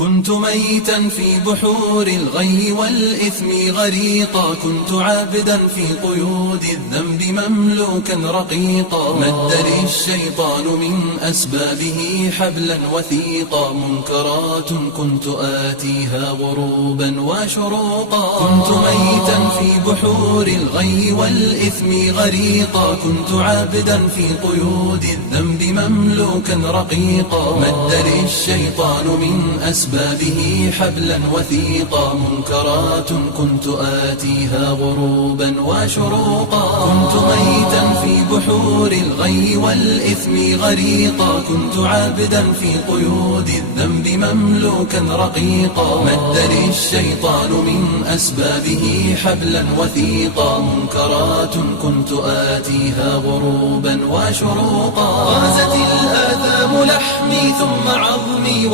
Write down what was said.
كنت ميتا في بحور الغي والإثم غريقا، كنت عابدا في قيود الذنب مملوكا رقيقا، مد لي الشيطان من أسبابه حبلا وثيقا، منكرات كنت آتيها غروبا وشروقا. كنت ميتا في بحور الغي والإثم غريقا، كنت عابدا في قيود الذنب مملوكا رقيقا، مد لي الشيطان من أسبابه حبلا وثيقا، منكرات كنت آتيها غروبا وشروقا. كنت ميتا في بحور الغي والإثم غريقا، كنت عابدا في قيود الذنب مملوكا رقيقا، مد لي الشيطان من أسبابه حبلا وثيقا، منكرات كنت آتيها غروبا وشروقا. غازت الآثام لحمي ثم عظمي